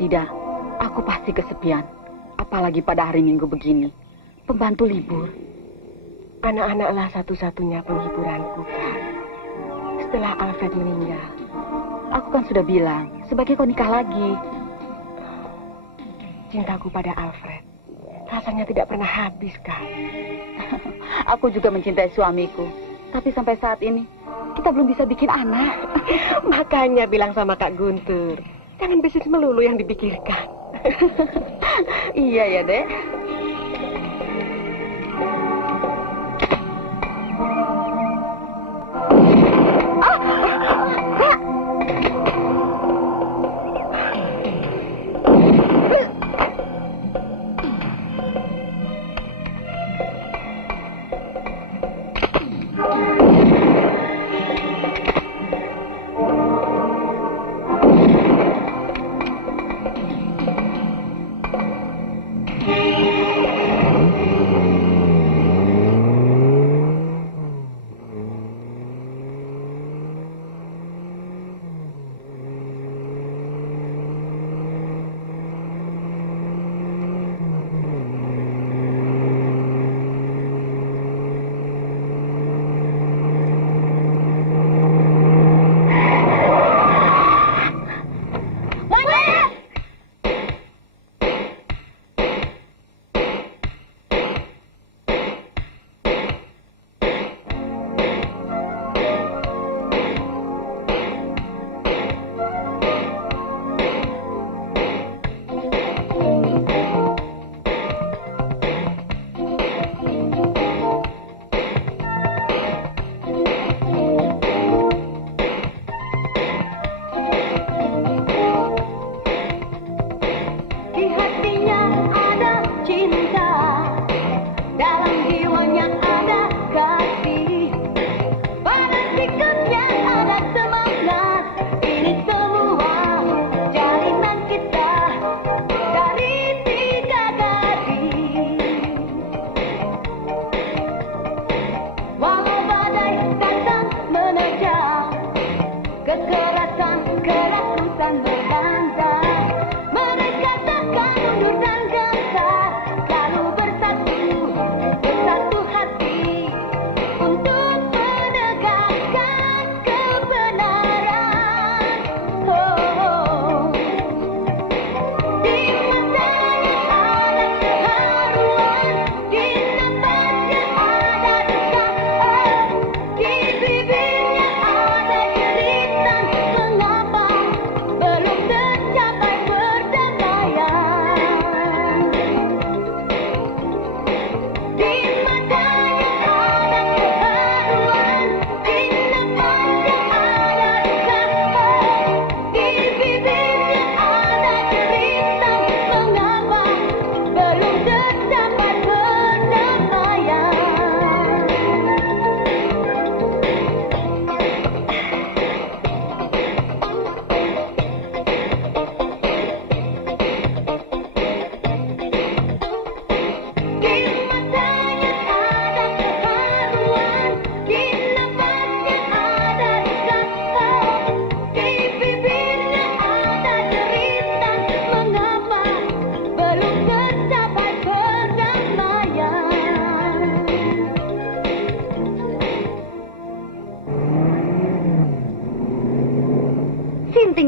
tidak, aku pasti kesepian. Apalagi pada hari Minggu begini. Pembantu libur. Anak-anaklah satu-satunya penghiburanku, Kak. Setelah Alfred meninggal. Aku kan sudah bilang, sebagai kau nikah lagi. Cintaku pada Alfred rasanya tidak pernah habis, Kak. Aku juga mencintai suamiku. Tapi sampai saat ini, kita belum bisa bikin anak. Makanya bilang sama Kak Guntur, jangan bisnis melulu yang dipikirkan. Iya ya, Dek.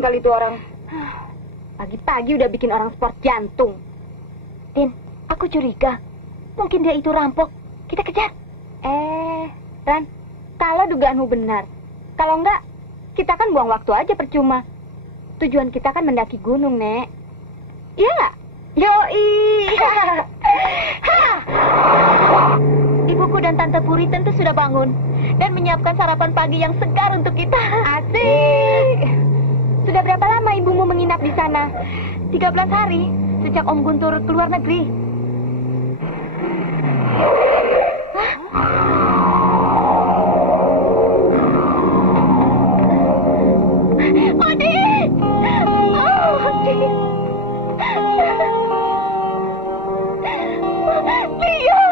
Kali itu orang. Pagi-pagi udah bikin orang sport jantung. Tin, aku curiga. Mungkin dia itu rampok. Kita kejar. Ran, kalau dugaanmu benar. Kalau enggak, kita kan buang waktu aja percuma. Tujuan kita kan mendaki gunung, Nek. Iya nggak? Yoi. Ibuku dan Tante Puri tentu sudah bangun dan menyiapkan sarapan pagi yang segar untuk kita. Asik. Sudah berapa lama ibumu menginap di sana? 13 hari, sejak Om Guntur keluar negeri. Odi! Oh, Odi! Leo!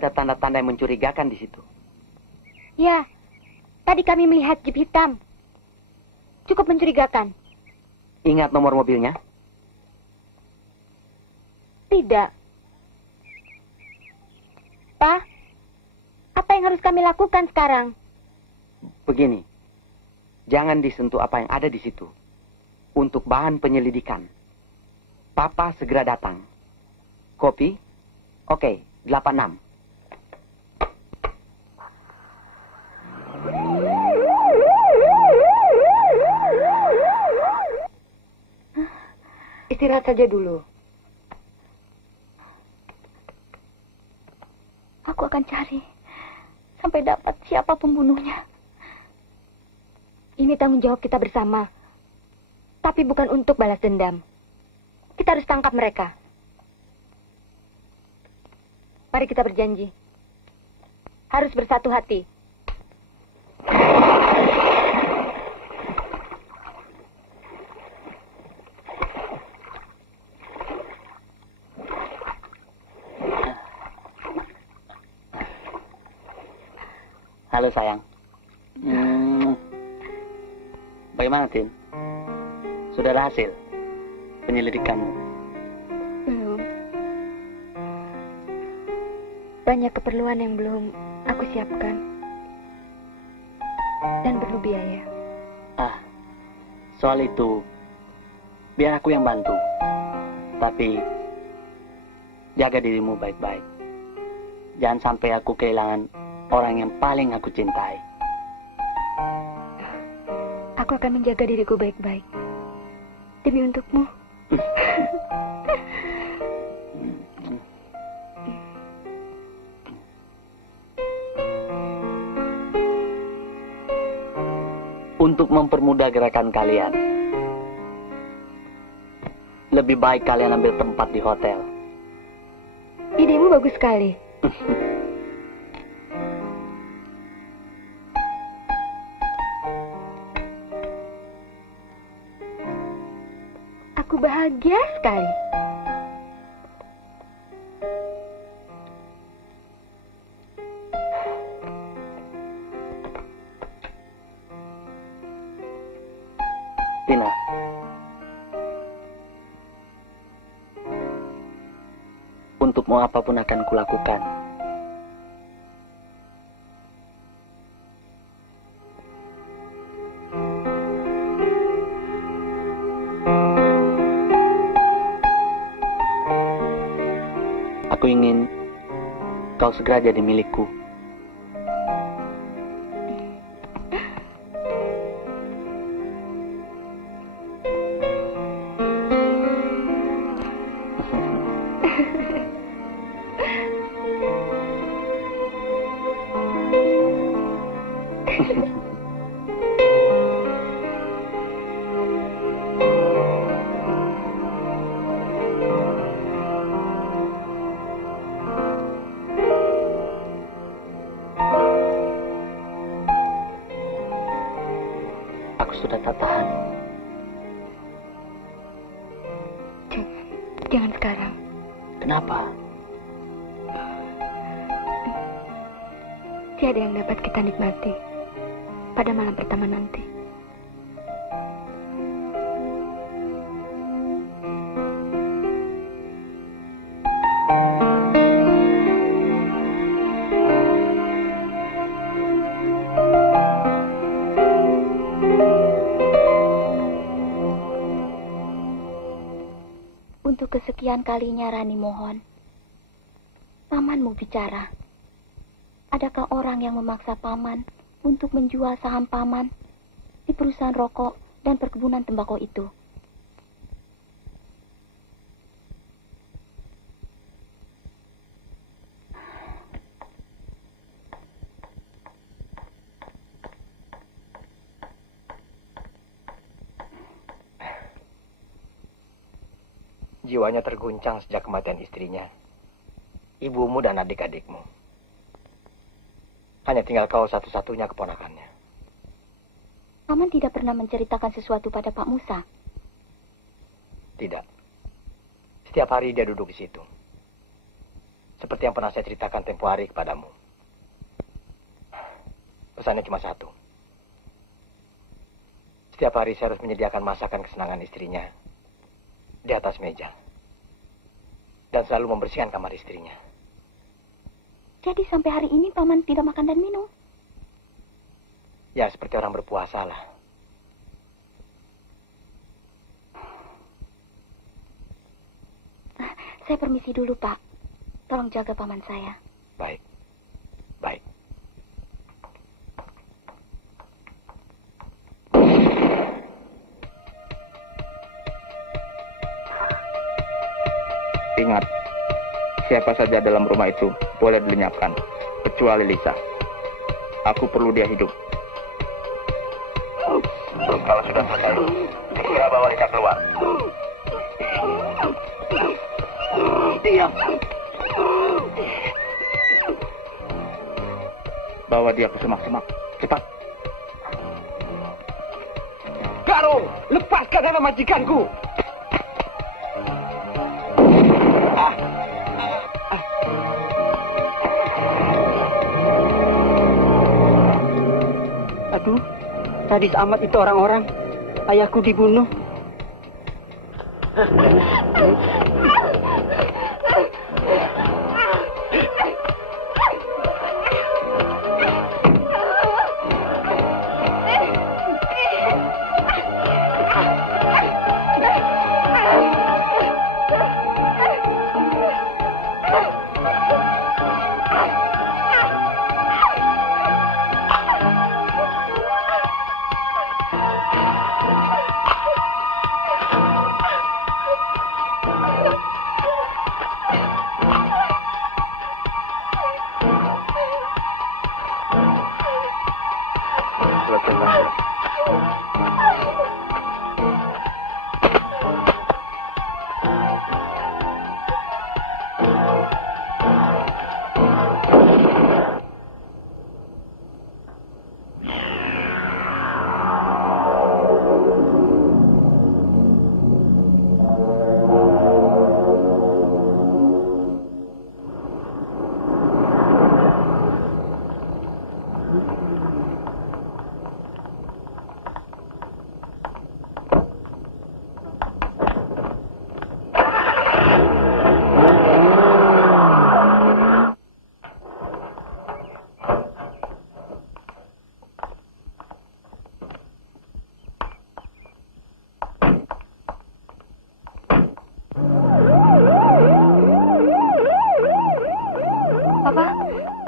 Ada tanda-tanda yang mencurigakan di situ. Ya, tadi kami melihat jeep hitam. Cukup mencurigakan. Ingat nomor mobilnya? Tidak. Pak, apa yang harus kami lakukan sekarang? Begini, jangan disentuh apa yang ada di situ. Untuk bahan penyelidikan. Papa segera datang. Kopi? Oke, 86. Istirahat saja dulu. Aku akan cari sampai dapat siapa pembunuhnya. Ini tanggung jawab kita bersama. Tapi bukan untuk balas dendam. Kita harus tangkap mereka. Mari kita berjanji. Harus bersatu hati. Halo sayang. Bagaimana Tin? Sudah ada hasil penyelidikanmu? Belum. Banyak keperluan yang belum aku siapkan. Dan perlu biaya. Soal itu biar aku yang bantu. Tapi jaga dirimu baik-baik. Jangan sampai aku kehilangan orang yang paling aku cintai. Aku akan menjaga diriku baik-baik. Demi untukmu. Untuk mempermudah gerakan kalian, lebih baik kalian ambil tempat di hotel. Idemu bagus sekali. Aku bahagia sekali. Tina, untukmu apapun akan kulakukan. Aku ingin kau segera jadi milikku. Aku sudah tak tahan. Jangan sekarang. Kenapa? Tiada yang dapat kita nikmati pada malam pertama nanti. Untuk kesekian kalinya Rani mohon, pamanmu bicara. adakah orang yang memaksa paman untuk menjual saham paman di perusahaan rokok dan perkebunan tembakau itu? Jiwanya terguncang sejak kematian istrinya, ibumu dan adik-adikmu. Hanya tinggal kau satu-satunya keponakannya. Paman tidak pernah menceritakan sesuatu pada Pak Musa. Tidak. Setiap hari dia duduk di situ. Seperti yang pernah saya ceritakan tempo hari kepadamu. Pesannya cuma satu. Setiap hari saya harus menyediakan masakan kesenangan istrinya di atas meja. Dan selalu membersihkan kamar istrinya. Jadi sampai hari ini paman tidak makan dan minum? Ya, seperti orang berpuasa lah. Saya permisi dulu, Pak. Tolong jaga paman saya. Baik. Baik. Ingat, siapa saja dalam rumah itu boleh dilenyapkan, kecuali Lisa. Aku perlu dia hidup. Kalau sudah selesai, segera bawa Lisa keluar. Diam. Bawa dia ke semak-semak, cepat. Garung, lepaskan anak majikanku. Aduh, sadis amat itu orang-orang. Ayahku dibunuh.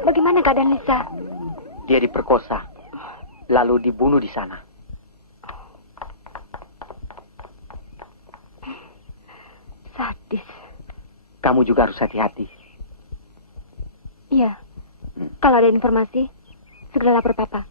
Bagaimana keadaan Lisa? Dia diperkosa, lalu dibunuh di sana. Sadis. Kamu juga harus hati-hati. Iya. Kalau ada informasi, segera lapor Papa.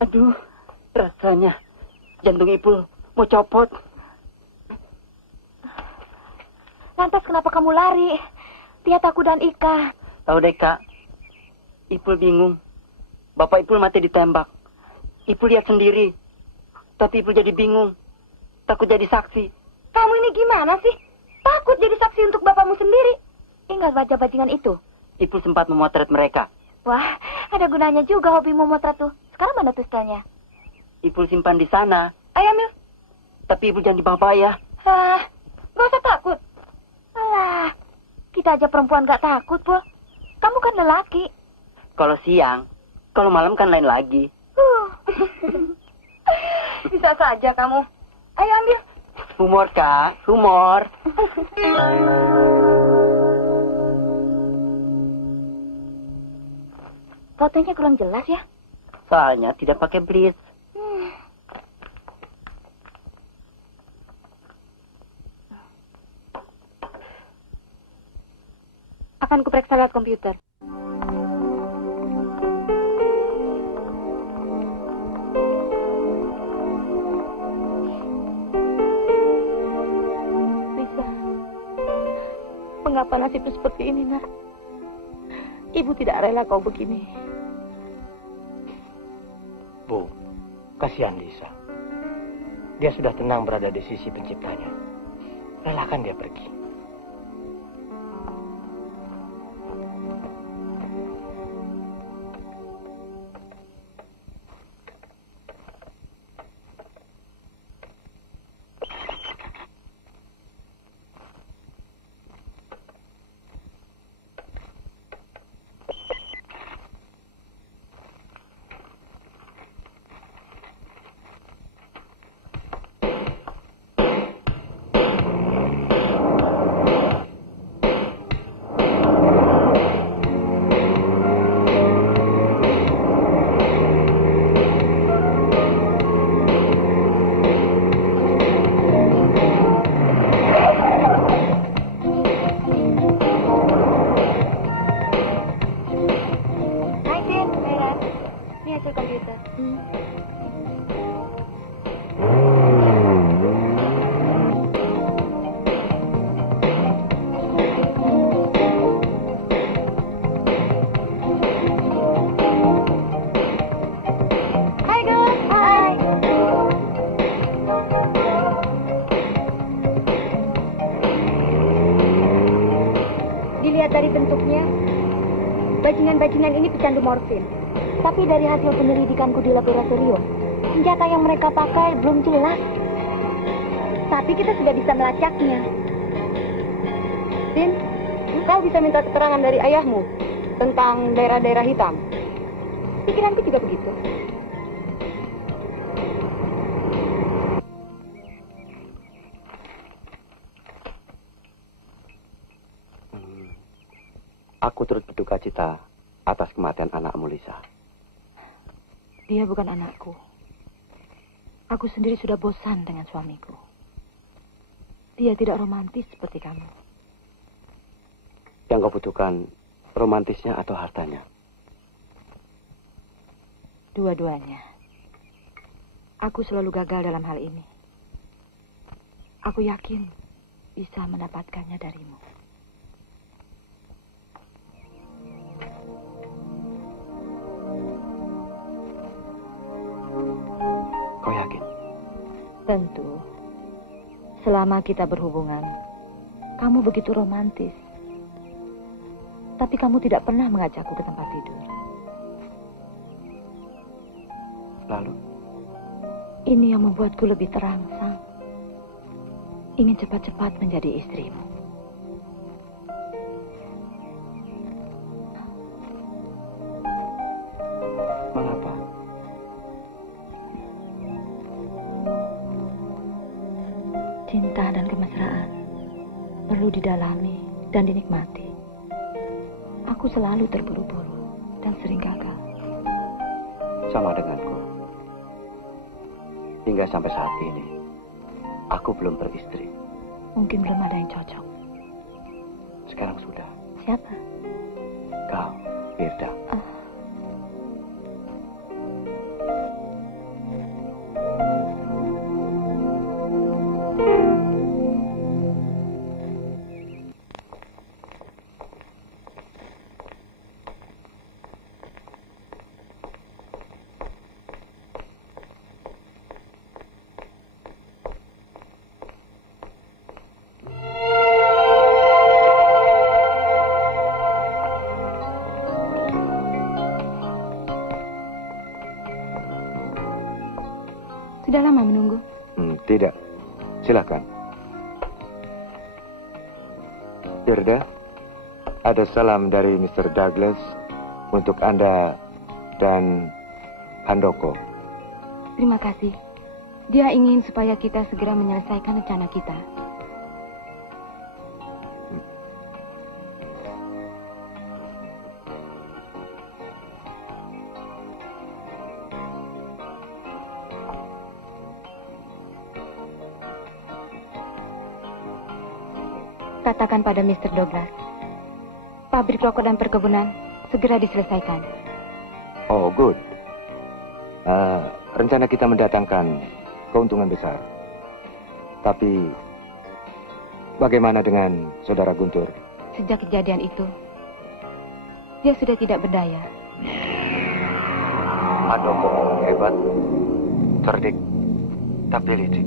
Aduh, rasanya jantung Ipul mau copot. Lantas kenapa kamu lari? Lihat aku dan Ika. Tahu deh, Kak. Ipul bingung. Bapak Ipul mati ditembak. Ipul lihat sendiri. Tapi Ipul jadi bingung. Takut jadi saksi. Kamu ini gimana sih? Takut jadi saksi untuk bapakmu sendiri. Ingat wajah bajingan itu? Ipul sempat memotret mereka. Wah, ada gunanya juga hobi memotret tuh. Sekarang mana tulisannya? Ipul simpan di sana. Ayo, Mil. Tapi Ipul jangan dibawa ya. Gak usah takut. Alah, kita aja perempuan gak takut, Pul. Kamu kan lelaki. Kalau siang, kalau malam kan lain lagi. Bisa saja kamu. Ayo ambil. Humor, Kak. Humor. Fotonya kurang jelas ya? Soalnya tidak pakai blitz. Akan kuperiksa lewat komputer. Lisa, mengapa nasibku seperti ini, nak? Ibu tidak rela kau begini. Bu, kasihan Lisa. Dia sudah tenang berada di sisi penciptanya. Relakan dia pergi. Dari bentuknya, bajingan-bajingan ini pecandu morfin. Tapi dari hasil penyelidikanku di laboratorium, senjata yang mereka pakai belum jelas. Tapi kita sudah bisa melacaknya. Tin, kau bisa minta keterangan dari ayahmu tentang daerah-daerah hitam. Pikiranku juga begitu. Aku turut berduka cita atas kematian anakmu, Lisa. Dia bukan anakku. Aku sendiri sudah bosan dengan suamiku. Dia tidak romantis seperti kamu. Yang kau butuhkan romantisnya atau hartanya? Dua-duanya. Aku selalu gagal dalam hal ini. Aku yakin bisa mendapatkannya darimu. Kau yakin? Tentu. Selama kita berhubungan, kamu begitu romantis. Tapi kamu tidak pernah mengajakku ke tempat tidur. Lalu? Ini yang membuatku lebih terangsang. Ingin cepat-cepat menjadi istrimu. Mengapa? Cinta dan kemesraan perlu didalami dan dinikmati. Aku selalu terburu-buru dan sering gagal. Sama denganku. Hingga sampai saat ini, aku belum beristri. Mungkin belum ada yang cocok. Sekarang sudah. Siapa? kau, Firda. Sudah lama menunggu? Tidak. Silakan. Firda, ada salam dari Mr. Douglas untuk Anda dan Handoko. Terima kasih. Dia ingin supaya kita segera menyelesaikan rencana kita. Katakan pada Mr. Douglas, pabrik rokok dan perkebunan segera diselesaikan. Oh, good. Rencana kita mendatangkan keuntungan besar. Tapi, bagaimana dengan saudara Guntur? Sejak kejadian itu, dia sudah tidak berdaya. Handoko hebat, cerdik, tapi licik.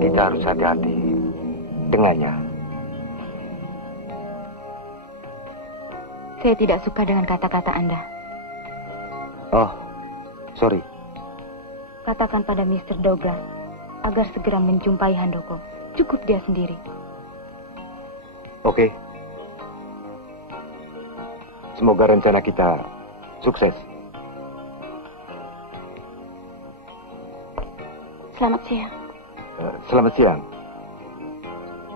Kita harus hati-hati dengannya. Saya tidak suka dengan kata-kata Anda. Oh, sorry. Katakan pada Mr. Douglas agar segera menjumpai Handoko. Cukup dia sendiri. Oke. Semoga rencana kita sukses. Selamat siang. Selamat siang.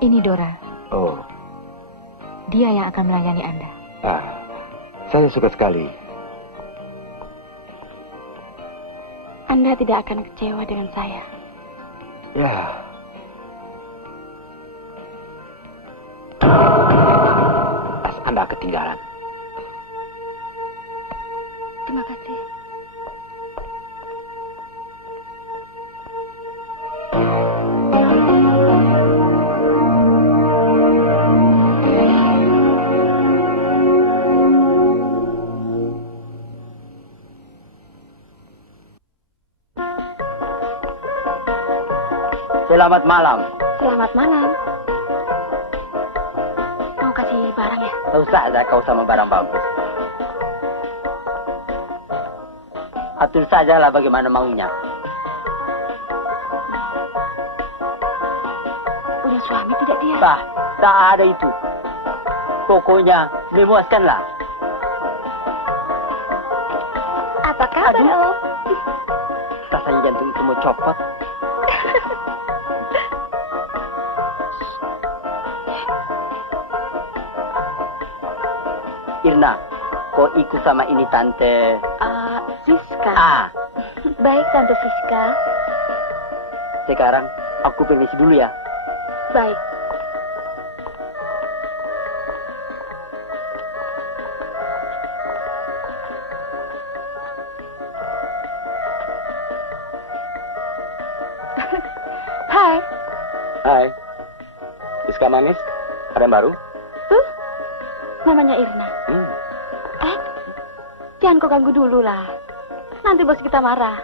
Ini Dora. Oh, Dia yang akan melayani Anda. saya suka sekali. Anda tidak akan kecewa dengan saya. Ya. Tas Anda ketinggalan. Terima kasih. Selamat malam. Selamat malam. Mau kasih barang ya? Tak usah ada kau sama barang bagus. Atur sajalah bagaimana maunya. Udah suami tidak dia? Tak ada itu. Pokoknya memuaskanlah. Apa kabar, Om? Rasanya jantung itu mau copot. Irna, kau ikut sama ini Tante... Siska. Baik, Tante Siska. Sekarang aku permisi dulu ya. Baik. Hai. Hai. Siska manis, ada yang baru? Namanya Irna. Jangan kau ganggu dulu lah. Nanti bos kita marah.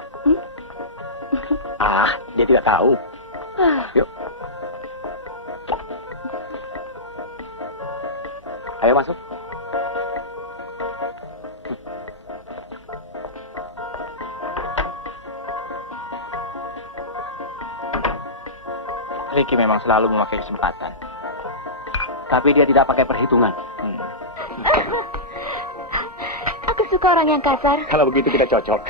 Dia tidak tahu. Yuk. Ayo masuk. Ricky memang selalu memakai kesempatan. Tapi dia tidak pakai perhitungan. Aku suka orang yang kasar. Kalau begitu kita cocok.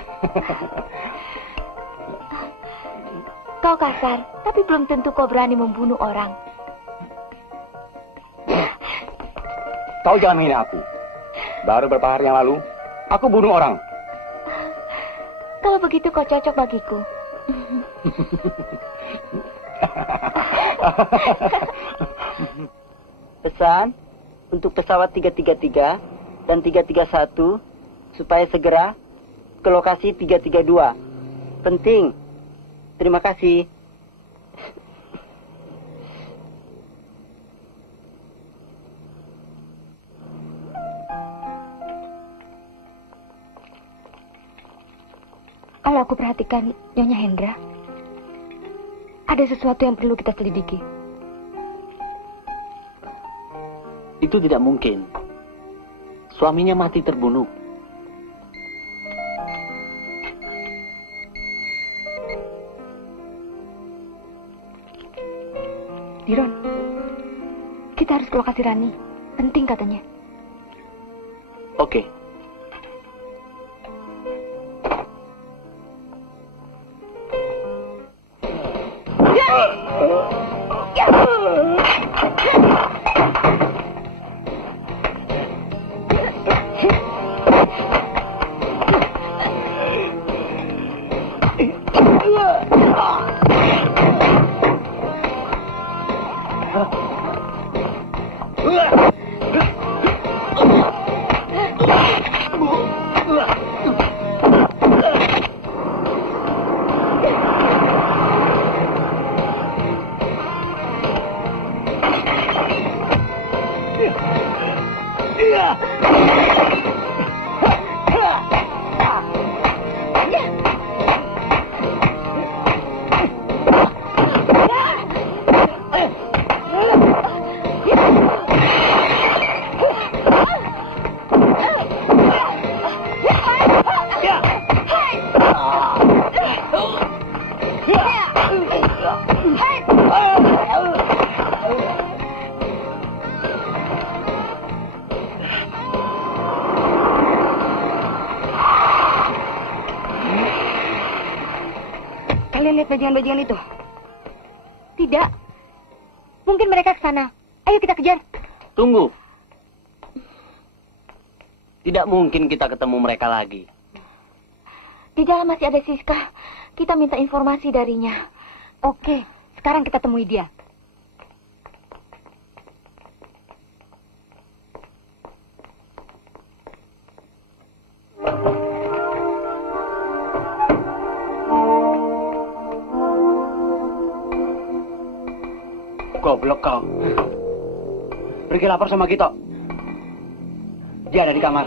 Kau kasar, tapi belum tentu kau berani membunuh orang. Kau jangan menghina aku. Baru beberapa hari yang lalu, aku bunuh orang. Kalau begitu kau cocok bagiku. Pesan? untuk pesawat 333 dan 331 supaya segera ke lokasi 332. Penting. Terima kasih. Kalau aku perhatikan Nyonya Hendra, ada sesuatu yang perlu kita selidiki. Itu tidak mungkin. Suaminya mati terbunuh. Diron, kita harus ke lokasi Rani. Penting katanya. Oke. Kalian lihat bajingan-bajingan itu? Tidak. Mungkin mereka ke sana. Ayo kita kejar. Tunggu. Tidak mungkin kita ketemu mereka lagi. Di dalam masih ada Siska. Kita minta informasi darinya. Oke, sekarang kita temui dia. Goblok kau. Pergi lapor sama Gito. Dia ada di kamar.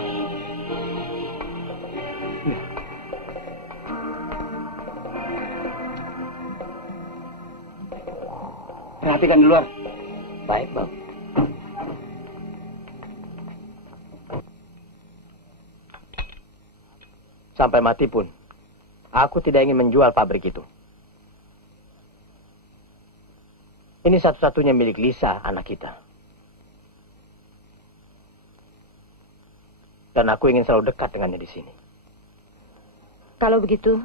Perhatikan di luar. Baik, Bang. Sampai mati pun, aku tidak ingin menjual pabrik itu. Ini satu-satunya milik Lisa, anak kita. Dan aku ingin selalu dekat dengannya di sini. Kalau begitu,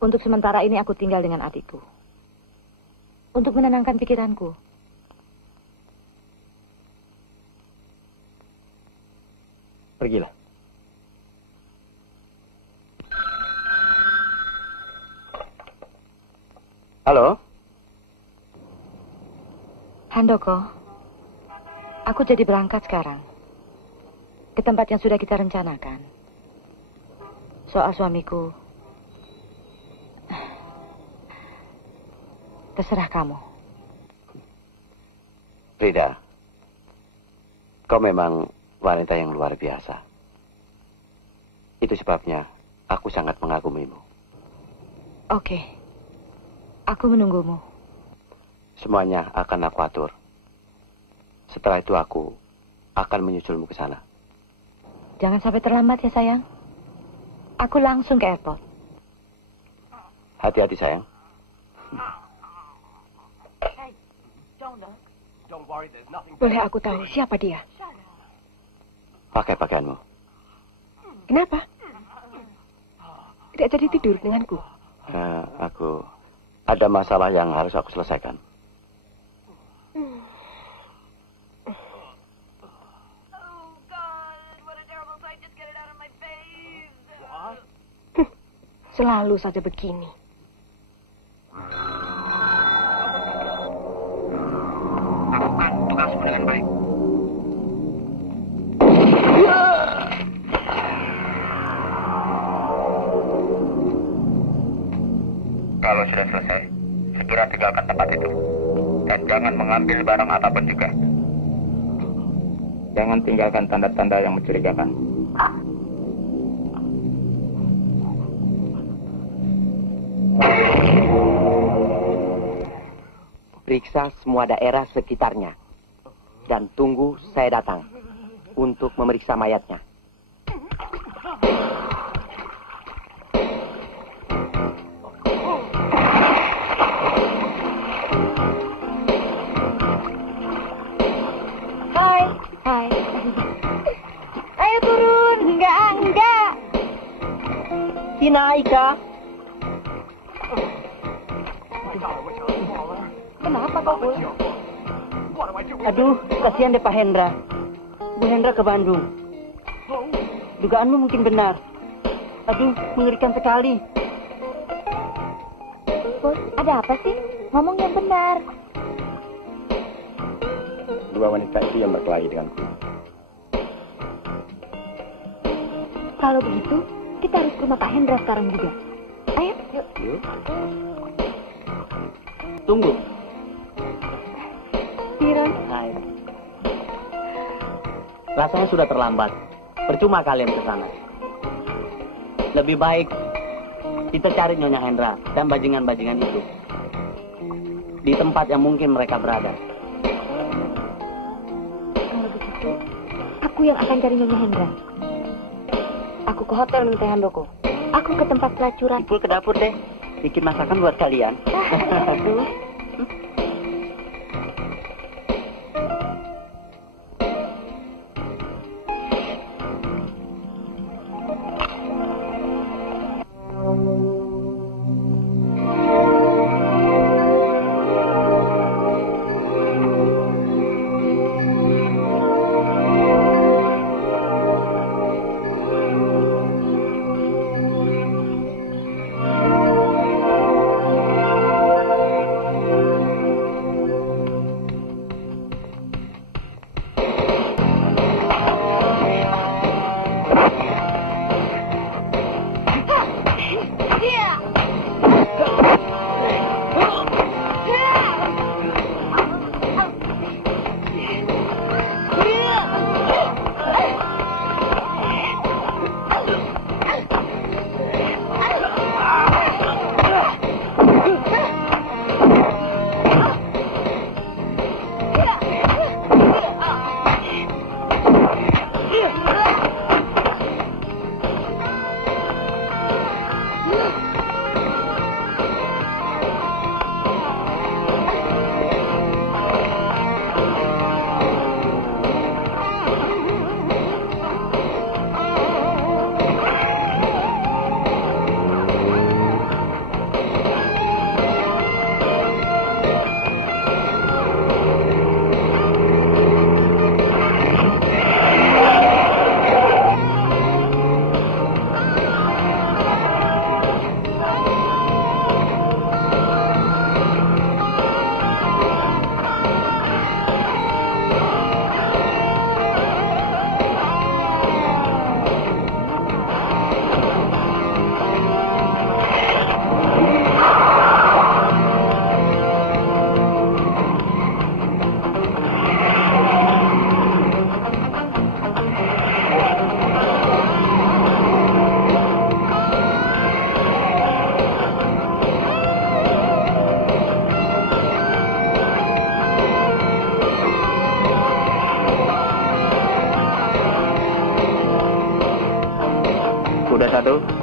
untuk sementara ini aku tinggal dengan adikku. Untuk menenangkan pikiranku. Pergilah. Halo? Handoko, aku jadi berangkat sekarang. Ke tempat yang sudah kita rencanakan. Soal suamiku, terserah kamu. Frida, kau memang wanita yang luar biasa. Itu sebabnya aku sangat mengagumimu. Oke, aku menunggumu. Semuanya akan aku atur. Setelah itu aku akan menyusulmu ke sana. Jangan sampai terlambat ya sayang. Aku langsung ke airport. Hati-hati sayang. Boleh aku tahu siapa dia? Pakai pakaianmu. Kenapa? Tidak jadi tidur denganku. Aku ada masalah yang harus aku selesaikan. Selalu saja begini. Lakukan tugasmu dengan baik. Kalau sudah selesai, segera tinggalkan tempat itu. Dan jangan mengambil barang apapun juga. Jangan tinggalkan tanda-tanda yang mencurigakan. Periksa semua daerah sekitarnya. Dan tunggu saya datang untuk memeriksa mayatnya. Hai. Ayo turun. Enggak. Tina Aika. Kenapa kau pul? Aduh, kasihan deh Pak Hendra. Bu Hendra ke Bandung. Dugaanmu mungkin benar. Aduh, mengerikan sekali. Pul, ada apa sih? Ngomong yang benar. Dua wanita itu yang berkelahi denganku. Kalau begitu, kita harus ke rumah Pak Hendra sekarang juga. Ayo, yuk. Tunggu. Piran. Hai. Rasanya sudah terlambat. Percuma kalian ke sana. Lebih baik kita cari Nyonya Hendra dan bajingan-bajingan itu di tempat yang mungkin mereka berada. Kalau begitu, aku yang akan cari Nyonya Hendra. Aku ke hotel minta Handoko. Aku ke tempat pelacuran. Ipul ke dapur deh. Bikin masakan buat kalian. Aduh.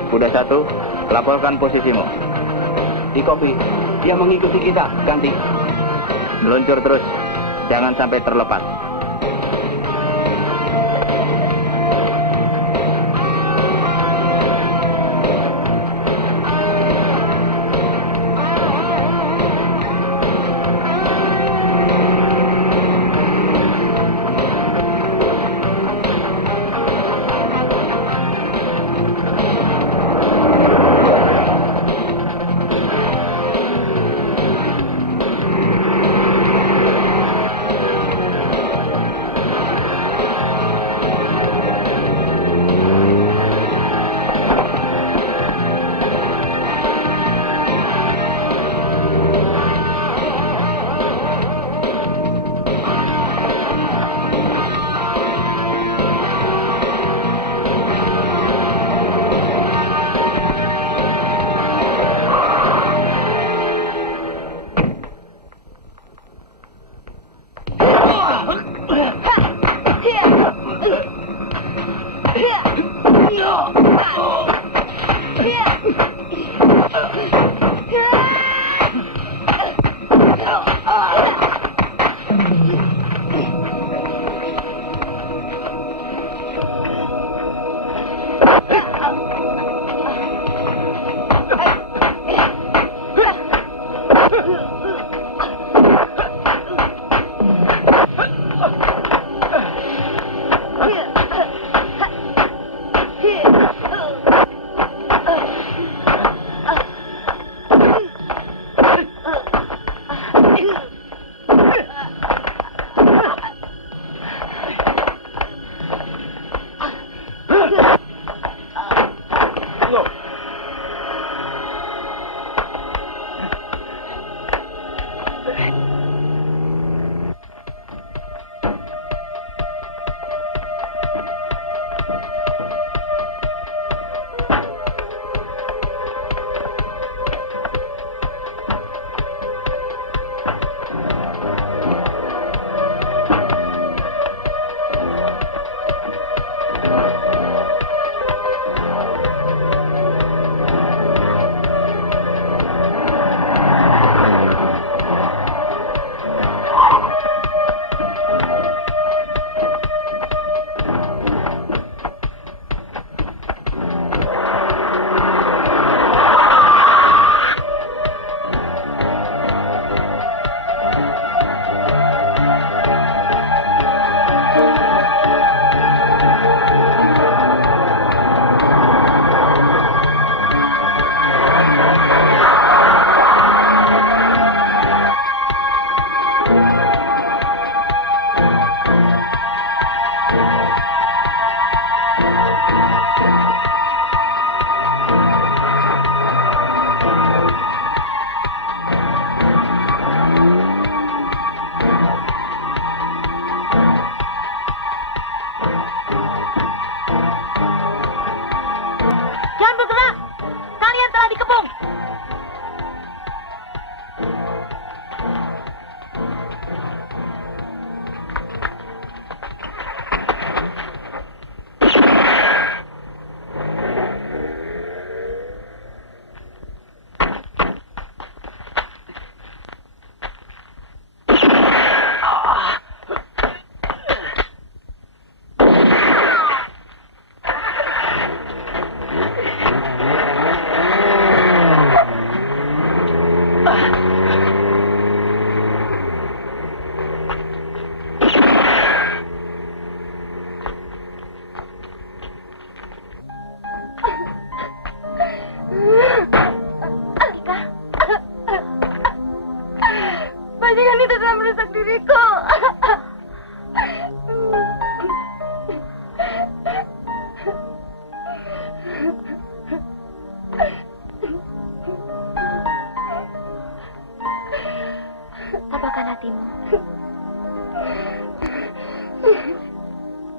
Kuda satu, laporkan posisimu. Di kopi, dia mengikuti kita. Ganti. Meluncur terus, jangan sampai terlepas.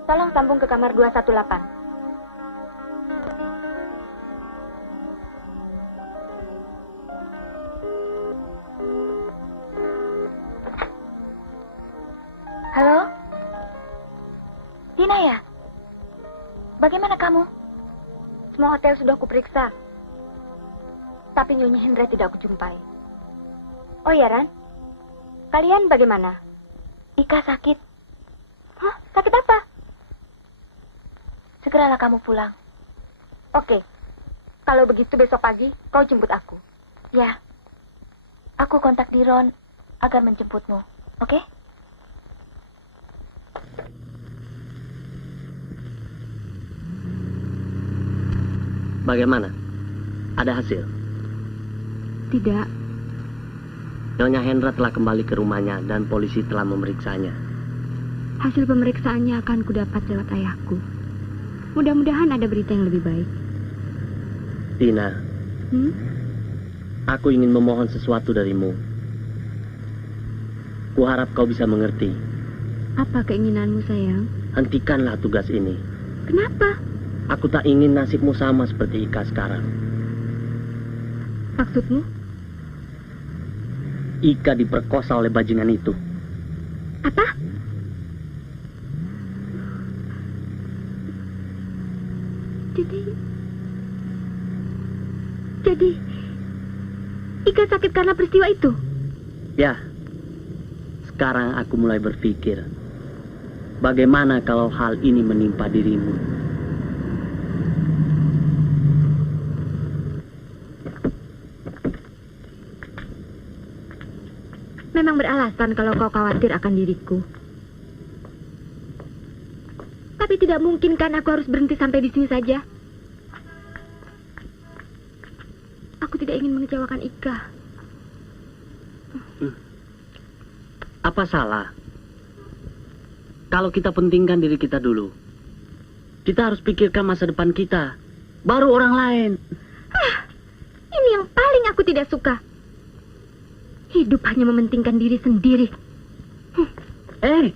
Tolong sambung ke kamar 218. Halo? Tina ya? Bagaimana kamu? Semua hotel sudah kuperiksa. Tapi Nyonya Hendra tidak kujumpai. Oh ya, Ran? Kalian bagaimana? Ika sakit. Hah? Sakit apa? Segeralah kamu pulang. Oke. Kalau begitu besok pagi kau jemput aku. Ya. Aku kontak Diron agar menjemputmu. Oke? Bagaimana? Ada hasil? Tidak. Nyonya Hendra telah kembali ke rumahnya dan polisi telah memeriksanya. Hasil pemeriksaannya akan kudapat lewat ayahku. Mudah-mudahan ada berita yang lebih baik. Tina, aku ingin memohon sesuatu darimu. Kuharap kau bisa mengerti. Apa keinginanmu, sayang? Hentikanlah tugas ini. Kenapa? Aku tak ingin nasibmu sama seperti Ika sekarang. Maksudmu? Ika diperkosa oleh bajingan itu. Apa? Jadi, Ika sakit karena peristiwa itu? Ya, sekarang aku mulai berpikir, bagaimana kalau hal ini menimpa dirimu? Memang beralasan kalau kau khawatir akan diriku. Tapi tidak mungkin kan aku harus berhenti sampai di sini saja. Aku tidak ingin mengecewakan Ika. Apa salah? Kalau kita pentingkan diri kita dulu, kita harus pikirkan masa depan kita, baru orang lain. Ini yang paling aku tidak suka. Hidup hanya mementingkan diri sendiri.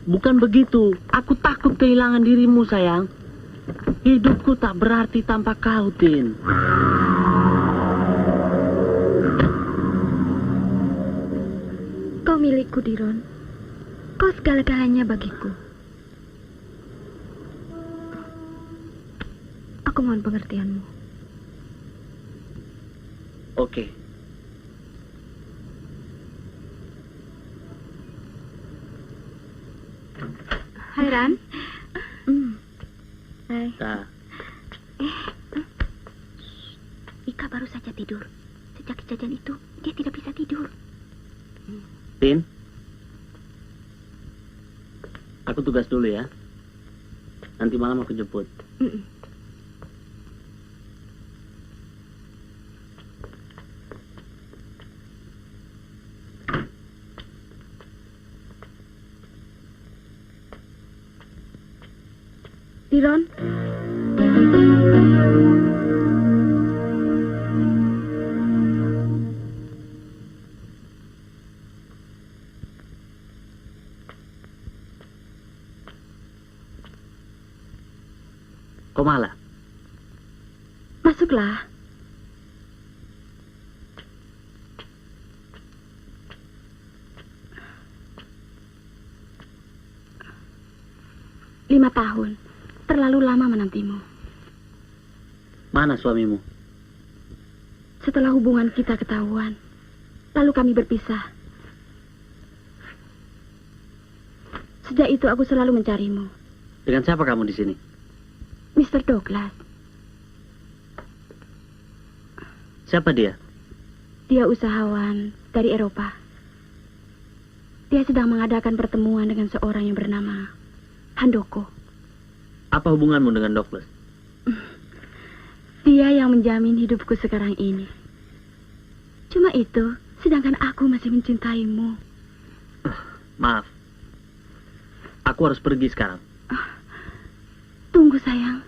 Bukan begitu. Aku takut kehilangan dirimu, sayang. Hidupku tak berarti tanpa kau, Tin. Kau milikku, Diron. Kau segala-galanya bagiku. Aku mohon pengertianmu. Oke. Hai, Ran. Hai. Ika baru saja tidur. Sejak kejadian itu, dia tidak bisa tidur. Tin, aku tugas dulu ya. Nanti malam aku jemput. Diron. Kau malah? Masuklah. Lima tahun. Terlalu lama menantimu. Mana suamimu? Setelah hubungan kita ketahuan, lalu kami berpisah. Sejak itu aku selalu mencarimu. Dengan siapa kamu di sini? Mr. Douglas. Siapa dia? Dia usahawan dari Eropa. Dia sedang mengadakan pertemuan dengan seorang yang bernama Handoko. Apa hubunganmu dengan Douglas? Dia yang menjamin hidupku sekarang ini. Cuma itu, sedangkan aku masih mencintaimu. Maaf. Aku harus pergi sekarang. Tunggu, sayang.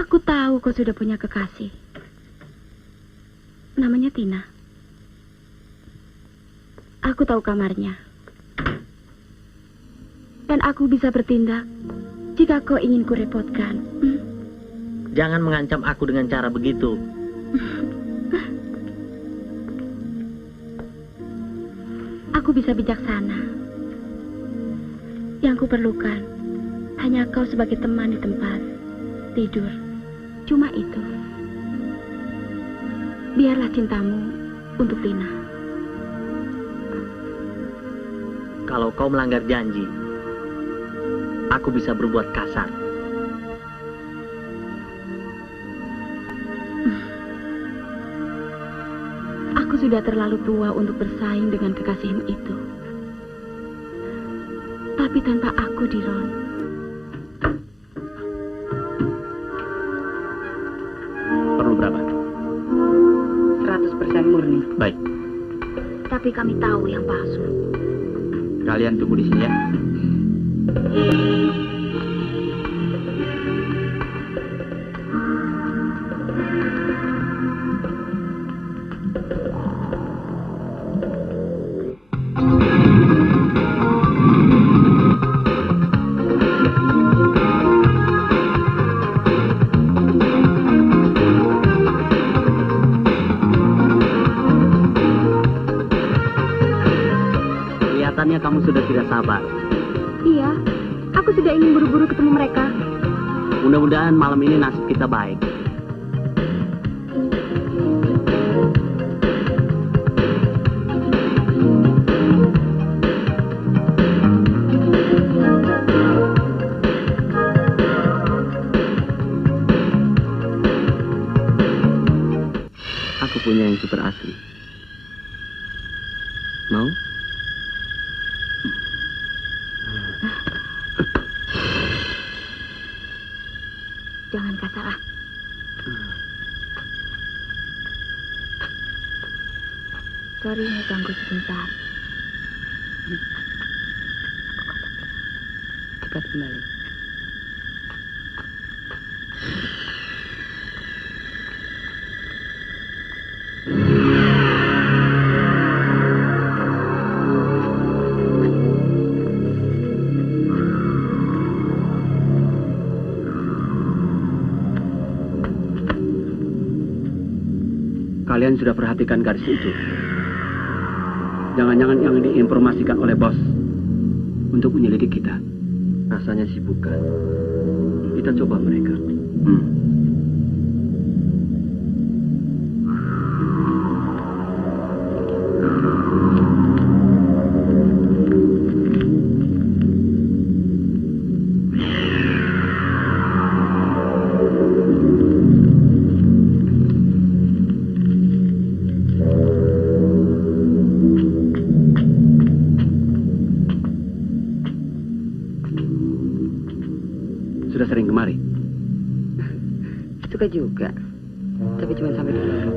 Aku tahu kau sudah punya kekasih. Namanya Tina. Aku tahu kamarnya. Dan aku bisa bertindak jika kau ingin kurepotkan. Jangan mengancam aku dengan cara begitu. Aku bisa bijaksana. Yang kuperlukan hanya kau sebagai teman di tempat tidur. Cuma itu. Biarlah cintamu untuk Tina. Kalau kau melanggar janji, aku bisa berbuat kasar. Aku sudah terlalu tua untuk bersaing dengan kekasihmu itu. Tapi tanpa aku, Diron. Perlu berapa? 100% murni. Baik. Tapi kami tahu yang palsu. Kalian tunggu di sini ya. Kelihatannya kamu sudah tidak sabar. Iya, aku sudah ingin buru-buru ketemu mereka. Mudah-mudahan malam ini nasib kita baik. Aku punya yang super asli. Mau? Jangan kasar ah. Sorry, ganggu sebentar. Cepat kembali. Kalian sudah perhatikan gadis itu? Jangan-jangan yang diinformasikan oleh bos untuk menyelidik kita. Rasanya sih bukan. Kita coba mereka. Sudah sering kemari? Suka juga, tapi cuma sampai dulu.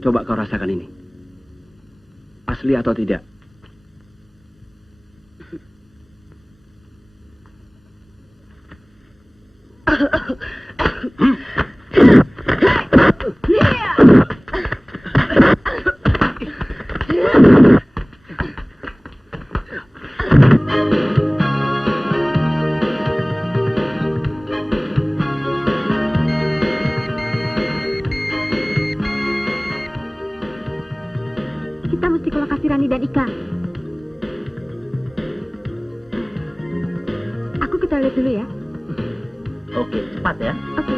Coba kau rasakan ini. Asli atau tidak? Kita mesti ke lokasi Rani dan Ika. Aku ke toilet dulu ya. Oke, cepat ya. Oke.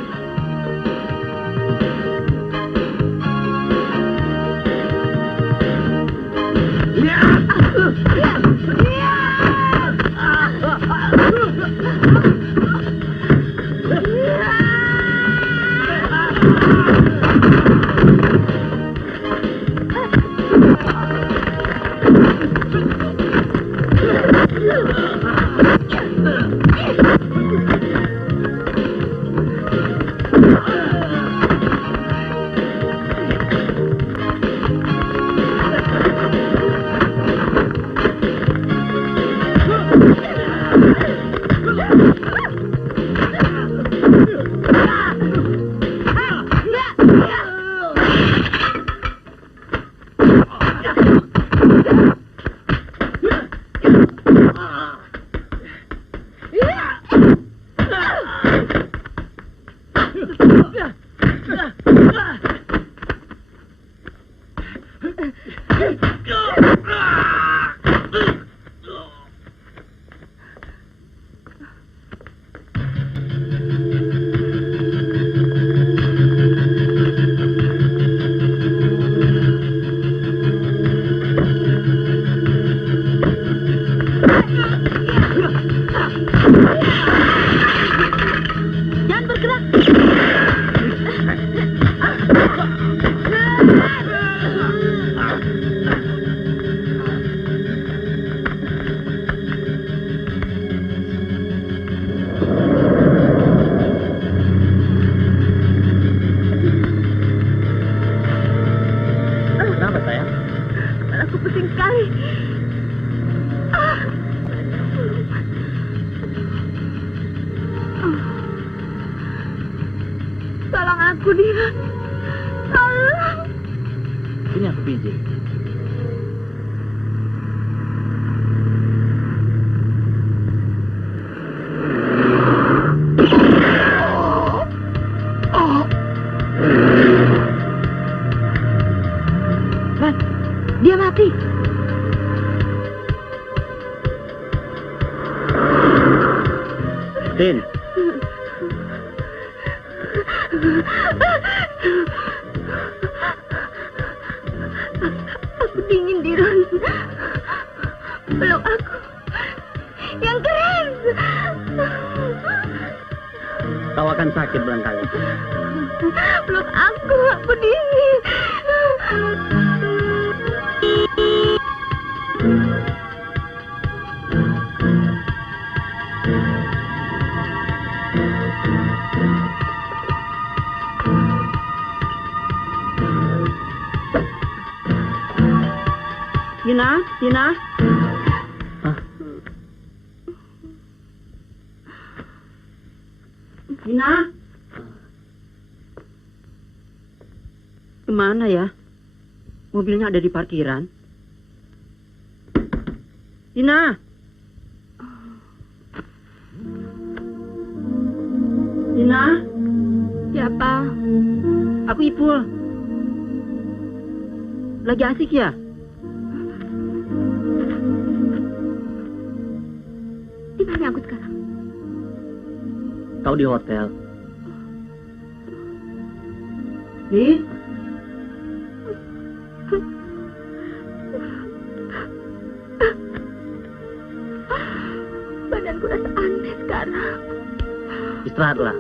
Jangan bergerak. Kenapa sayang? Aku pusing sekali. Tolong aku, Dira. Tolong. Sini aku pijit. Ran, dia mati. Tin. Aku dingin, Diron. Peluk aku. Yang keren. Kau akan sakit barangkali. Peluk aku dingin. Tina. Hah? Tina. Kemana ya? Mobilnya ada di parkiran. Tina. Tina. Siapa? Aku Ipul. Lagi asik ya? Di mana aku sekarang? Kau di hotel. Nih. Badanku rasa aneh sekarang. Istirahatlah.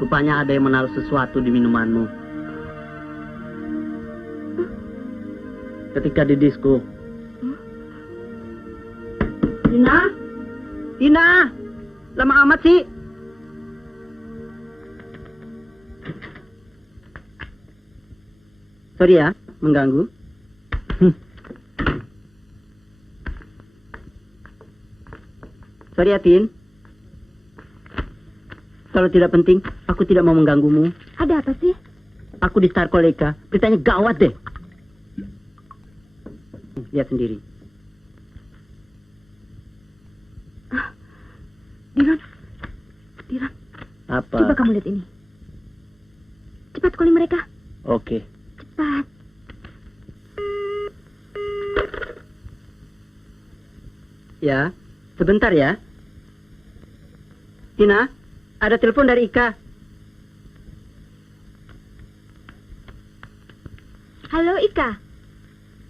Rupanya ada yang menaruh sesuatu di minumanmu. Ketika di disko. Tina, lama amat sih. Sorry ya, mengganggu. Sorry ya, Tin. Kalau tidak penting, aku tidak mau mengganggumu. Ada apa sih? Aku di Star Koleka, beritanya gawat deh. Lihat sendiri. Diron. Apa? Coba kamu lihat ini. Cepat calling mereka. Oke. Cepat. Ya, sebentar ya. Tina, ada telepon dari Ika. Halo Ika.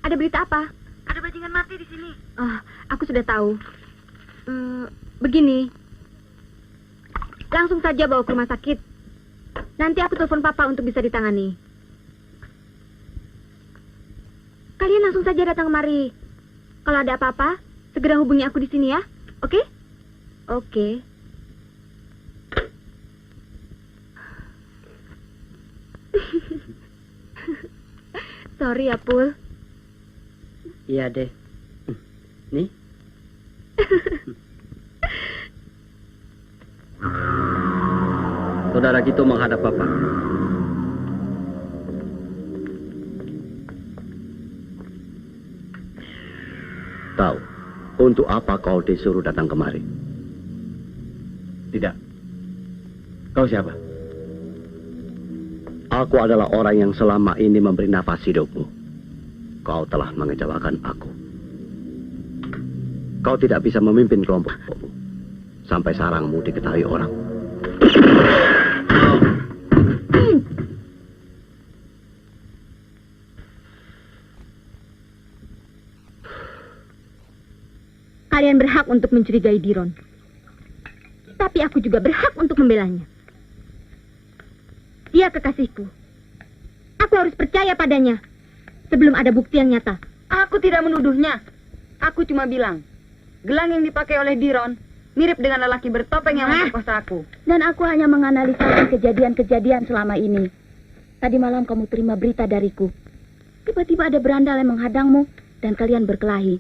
Ada berita apa? Ada bajingan mati di sini. Oh, aku sudah tahu. Begini. Langsung saja bawa ke rumah sakit. Nanti aku telepon papa untuk bisa ditangani. Kalian langsung saja datang kemari. Kalau ada apa-apa, segera hubungi aku di sini ya. Oke? Oke. Sorry ya, Pul. Iya deh. Nih. Saudara Gito menghadap Bapak. Tahu, untuk apa kau disuruh datang kemari? Tidak. Kau siapa? Aku adalah orang yang selama ini memberi nafas hidupmu. Kau telah mengecewakan aku. Kau tidak bisa memimpin kelompokmu sampai sarangmu diketahui orang. Kalian berhak untuk mencurigai Diron. Tapi aku juga berhak untuk membelanya. Dia kekasihku. Aku harus percaya padanya sebelum ada bukti yang nyata. Aku tidak menuduhnya. Aku cuma bilang, gelang yang dipakai oleh Diron mirip dengan lelaki bertopeng yang memperkosa aku. Dan aku hanya menganalisa kejadian-kejadian selama ini. Tadi malam kamu terima berita dariku. Tiba-tiba ada berandal yang menghadangmu dan kalian berkelahi.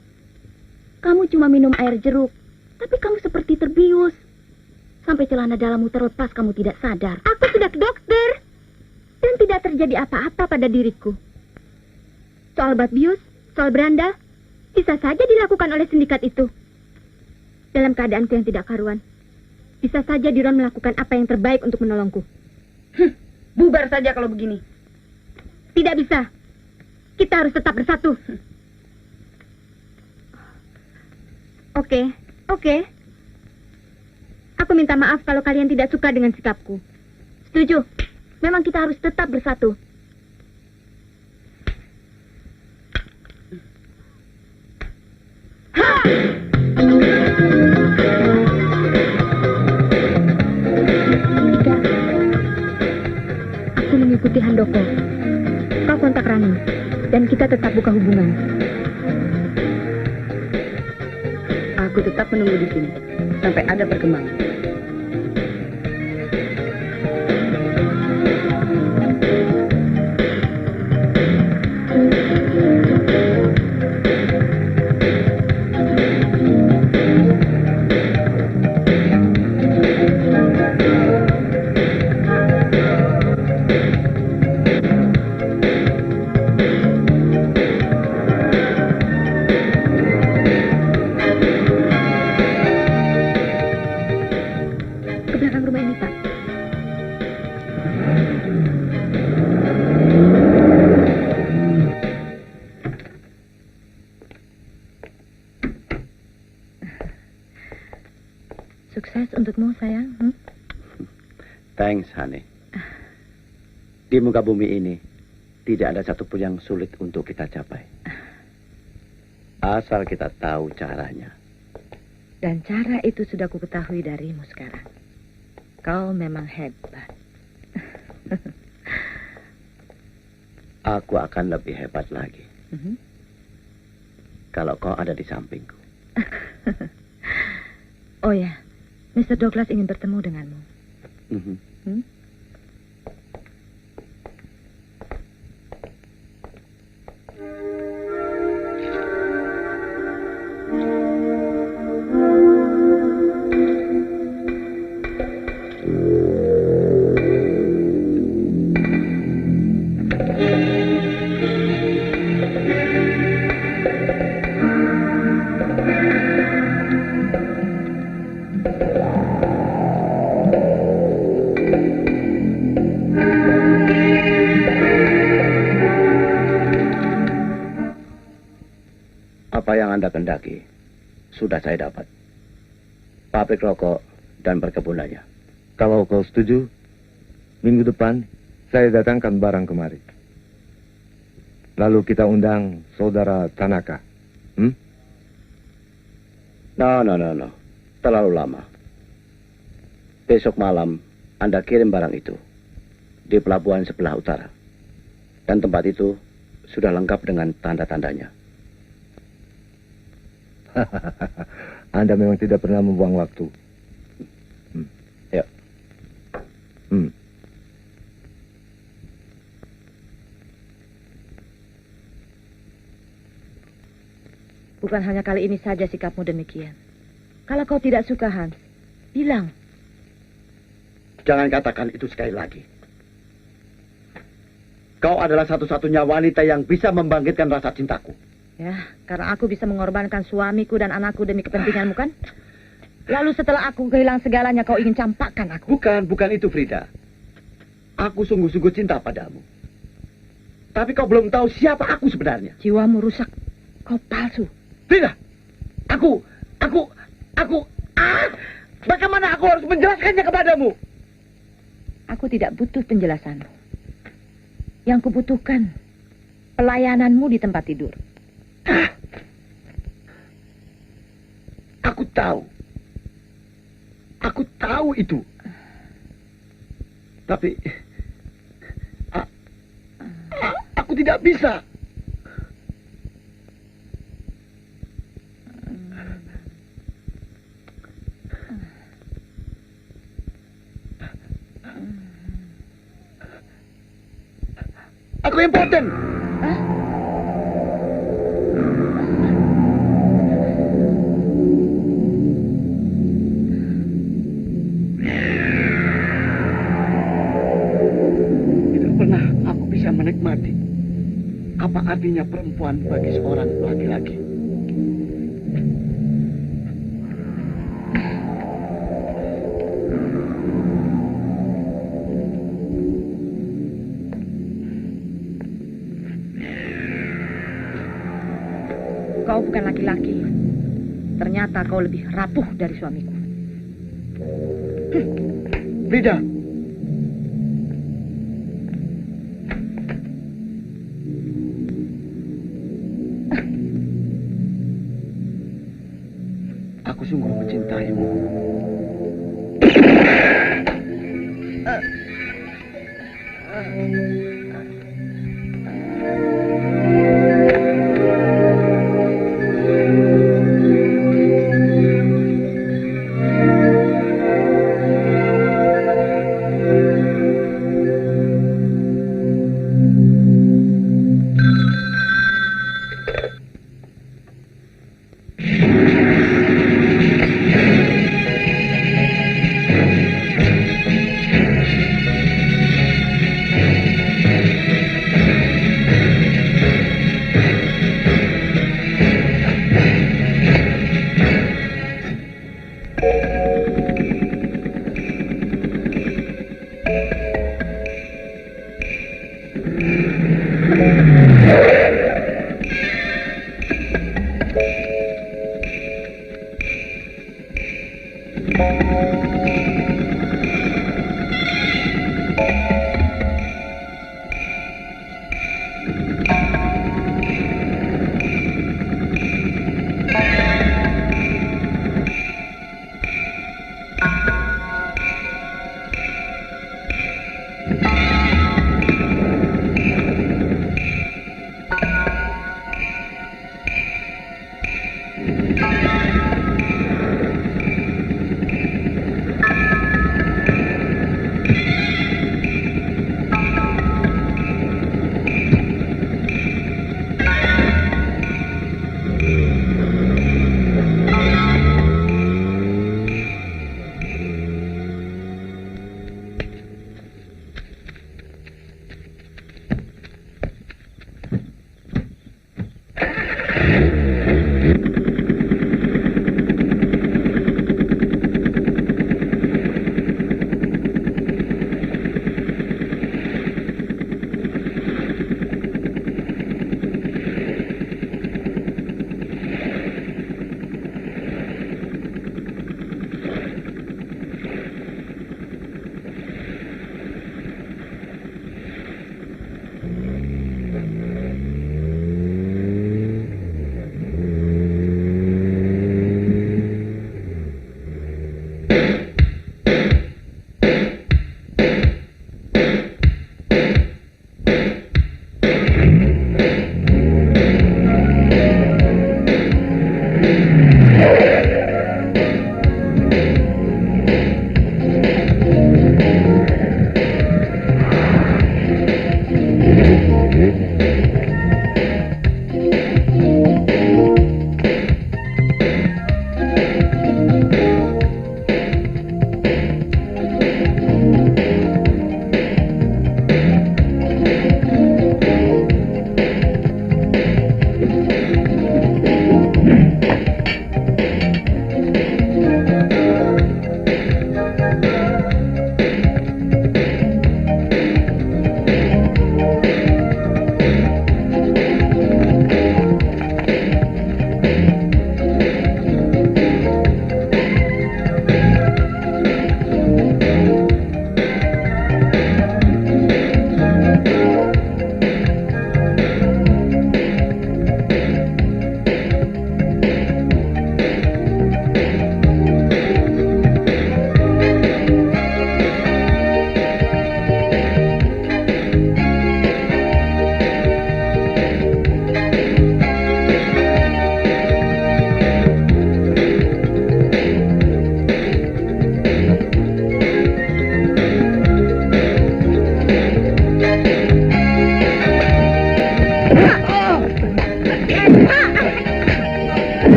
Kamu cuma minum air jeruk, tapi kamu seperti terbius. Sampai celana dalammu terlepas, kamu tidak sadar. Aku sudah ke dokter dan tidak terjadi apa-apa pada diriku. Soal bat bius, soal beranda, bisa saja dilakukan oleh sindikat itu. Dalam keadaanku yang tidak karuan, bisa saja Diron melakukan apa yang terbaik untuk menolongku. Bubar saja kalau begini. Tidak bisa. Kita harus tetap bersatu. Oke. Aku minta maaf kalau kalian tidak suka dengan sikapku. Setuju? Memang kita harus tetap bersatu. Aku mengikuti Handoko. Kau kontak Rani. Dan kita tetap buka hubungan. Aku tetap menunggu di sini sampai ada perkembangan. Sukses untukmu, sayang. Thanks, honey. Di muka bumi ini, tidak ada satupun yang sulit untuk kita capai. Asal kita tahu caranya. Dan cara itu sudah ku ketahui darimu sekarang. Kau memang hebat. Aku akan lebih hebat lagi. Kalau kau ada di sampingku. Oh ya, Mr. Douglas ingin bertemu denganmu. Apa yang Anda kendaki sudah saya dapat. Pabrik rokok dan perkebunannya. Kalau kau setuju, minggu depan saya datangkan barang kemari. Lalu kita undang saudara Tanaka. No. Terlalu lama. Besok malam Anda kirim barang itu di pelabuhan sebelah utara. Dan tempat itu sudah lengkap dengan tanda-tandanya. Anda memang tidak pernah membuang waktu. Ya. Bukan hanya kali ini saja sikapmu demikian. Kalau kau tidak suka, Hans, bilang. Jangan katakan itu sekali lagi. Kau adalah satu-satunya wanita yang bisa membangkitkan rasa cintaku. Ya, karena aku bisa mengorbankan suamiku dan anakku demi kepentinganmu, kan? Lalu setelah aku kehilangan segalanya, kau ingin campakkan aku. Bukan itu, Frida. Aku sungguh-sungguh cinta padamu. Tapi kau belum tahu siapa aku sebenarnya. Jiwamu rusak. Kau palsu. Frida, bagaimana aku harus menjelaskannya kepadamu? Aku tidak butuh penjelasanmu. Yang kubutuhkan pelayananmu di tempat tidur. Aku tahu itu. Tapi aku tidak bisa. Aku impoten. Menikmati apa artinya perempuan bagi seorang laki-laki. Kau bukan laki-laki. Ternyata kau lebih rapuh dari suamiku. Frida. Aku sungguh mencintaimu.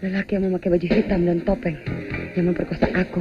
Lelaki yang memakai baju hitam dan topeng yang memperkosa aku.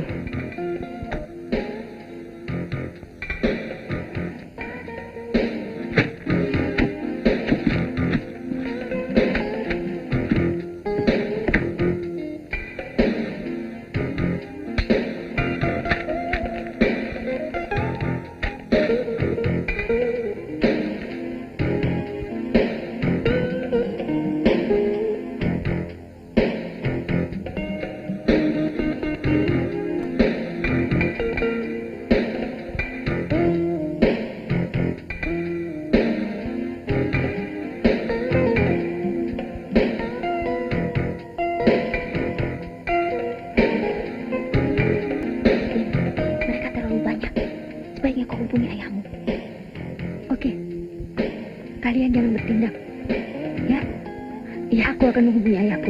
Kalian jangan bertindak. Ya? Ya, aku akan menghubungi ayahku.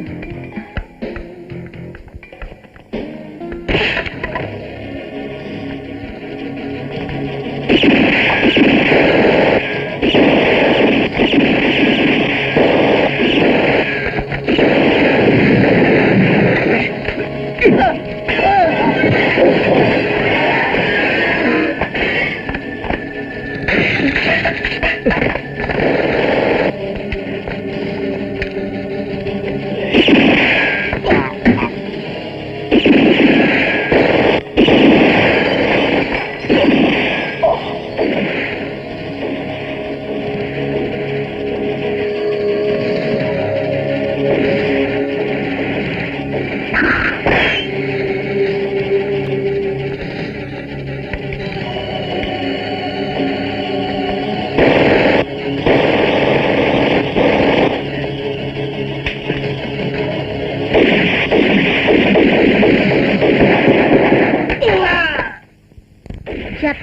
Siap.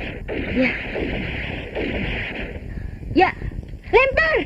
Ya. Ya. Lempar.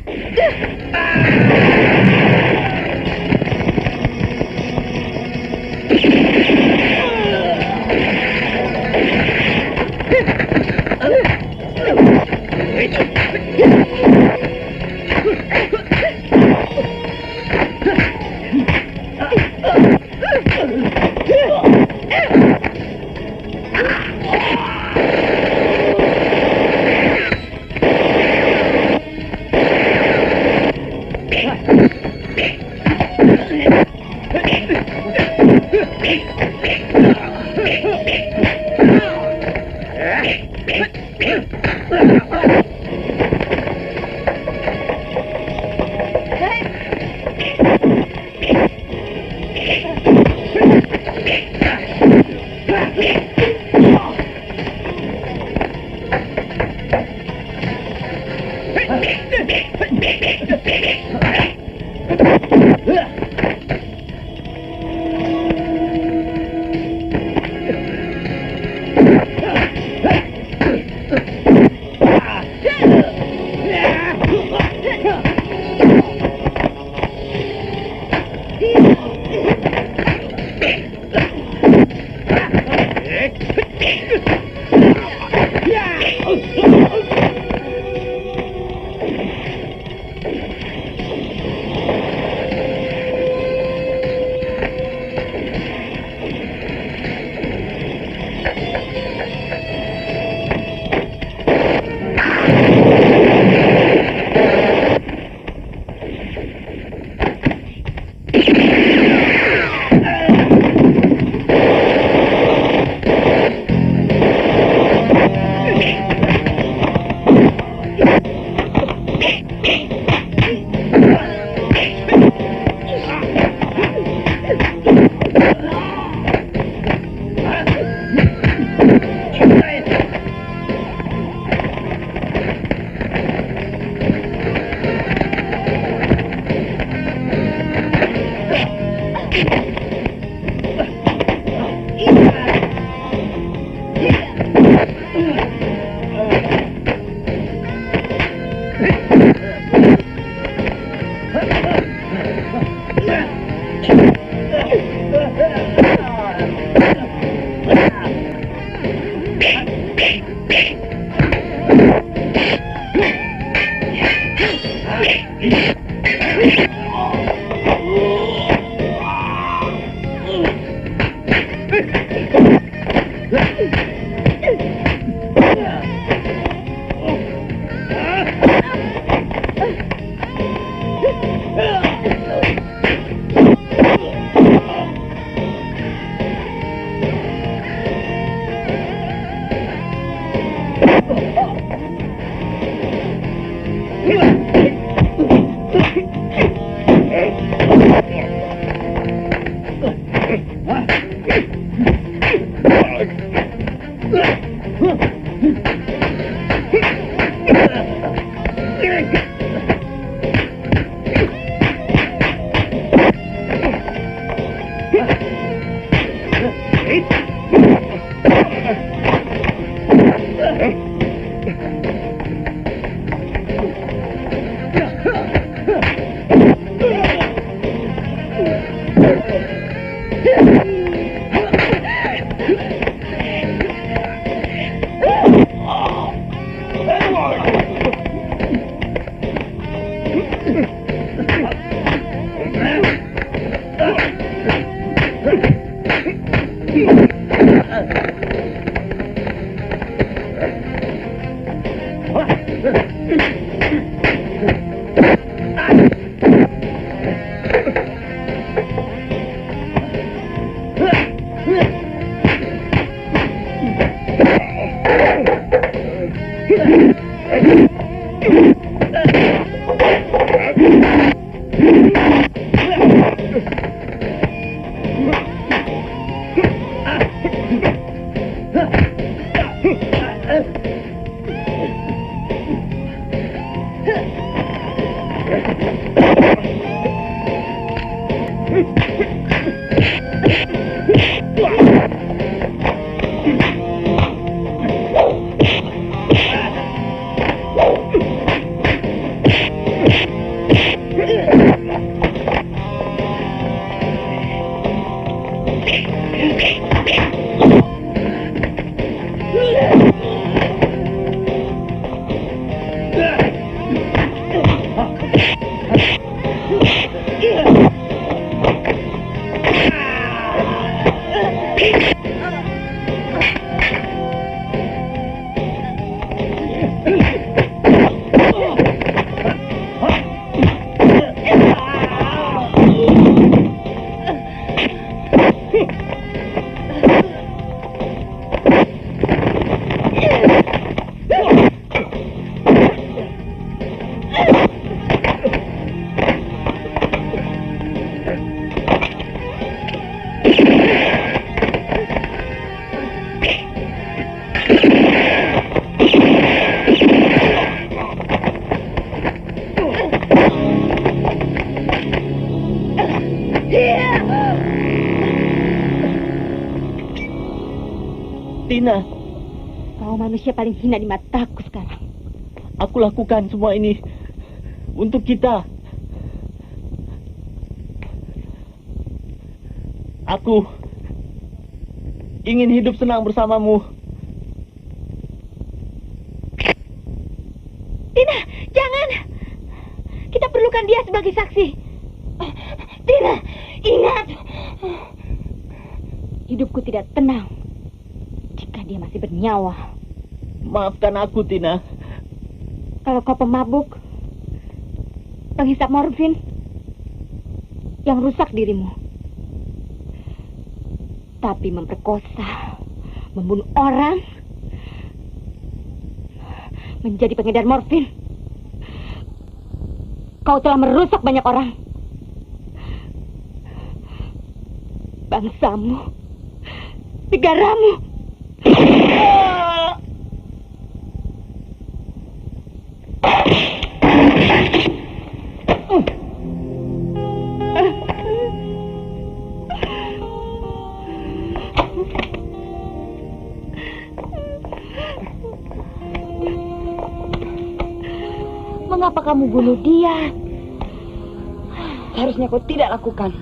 Tina, kau manusia paling hina di mataku sekarang. Aku lakukan semua ini untuk kita. Aku ingin hidup senang bersamamu. Tina, jangan. Kita perlukan dia sebagai saksi. Tina, ingat. Hidupku tidak tenang jika dia masih bernyawa. Maafkan aku, Tina. Kalau kau pemabuk, penghisap morfin yang rusak dirimu. Tapi memperkosa, membunuh orang, menjadi pengedar morfin, kau telah merusak banyak orang. Bangsamu, negaramu. Mengapa kamu bunuh dia? Seharusnya kau tidak lakukan.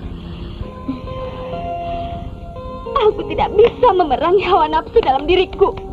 Aku tidak bisa memerangi hawa nafsu dalam diriku.